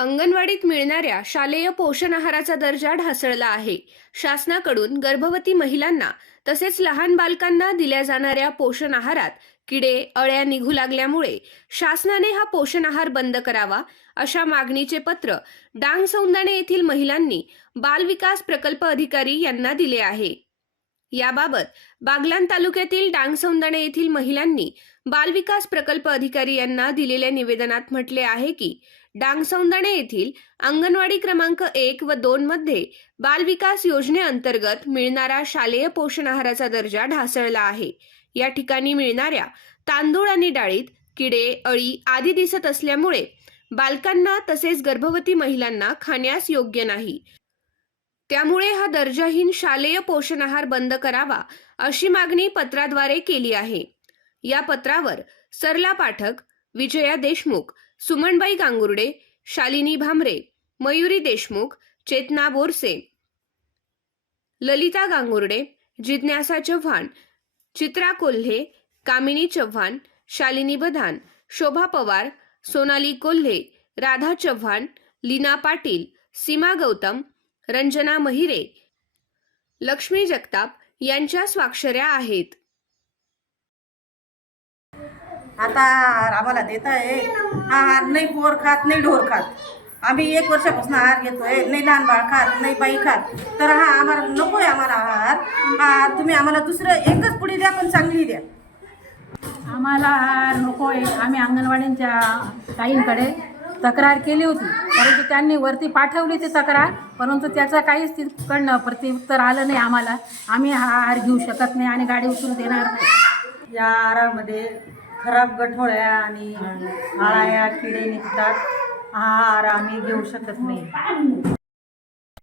अंगणवाडीत मिळणाऱ्या शालेय पोषण आहाराचा दर्जा ढासळला आहे. शासनाकडून गर्भवती महिलांना तसेच लहान बालकांना दिल्या जाणाऱ्या पोषण आहारात किडे अळ्या निघू लागल्यामुळे शासनाने हा पोषण आहार बंद करावा अशा मागणीचे पत्र डांग सौंदाणे येथील महिलांनी बालविकास प्रकल्प अधिकारी यांना दिले आहे. याबाबत बागलान तालुक्यातील डांग सौंदणे येथील महिलांनी बालविकास प्रकल्प अधिकारी यांना दिलेल्या निवेदनात म्हटले आहे की डांगसौंदणे येथील अंगणवाडी क्रमांक एक व दोन मध्ये बालविकास योजनेअंतर्गत मिळणारा शालेय पोषण आहाराचा दर्जा ढासळला आहे. या ठिकाणी मिळणाऱ्या तांदूळ आणि डाळीत किडे अळी आदी दिसत असल्यामुळे बालकांना तसेच गर्भवती महिलांना खाण्यास योग्य नाही. त्यामुळे हा दर्जाहीन शालेय पोषण आहार बंद करावा अशी मागणी पत्राद्वारे केली आहे. या पत्रावर सरला पाठक विजया देशमुख सुमनबाई गांगुर्डे शालिनी भामरे मयुरी देशमुख चेतना बोरसे ललिता गांगुर्डे जिज्ञासा चव्हाण चित्रा कोल्हे कामिनी चव्हाण शालिनी बधान शोभा पवार सोनाली कोल्हे राधा चव्हाण लीना पाटील सीमा गौतम रंजना महिरे लक्ष्मी जगताप यांच्या स्वाक्षऱ्या आहेत. आता आम्हाला देत आहे. हा हार नाही पोर खात नाही ढोर खात. आम्ही एक वर्षापासून हार घेतोय नाही लहान बाळ खात नाही बाई खात. तर हा आम्हाला नको आहे आम्हाला हा हार. हा हार तुम्ही आम्हाला दुसरं एकच पुढे द्या पण चांगली द्या. आम्हाला हार नको आहे आम्ही अंगणवाडींच्या ताईंकडे तक्रार केली होती. परंतु त्यांनी वरती पाठवली ती तक्रार. परंतु त्याचं काहीच तिकडनं प्रत्युत्तर आलं नाही आम्हाला. आम्ही हा हार घेऊ शकत नाही आणि गाडी उचलून देणार नाही. या हारामध्ये खराब गठोळ्या आणि आळ्या किडे निघतात. हा हार आम्ही घेऊ शकत नाही.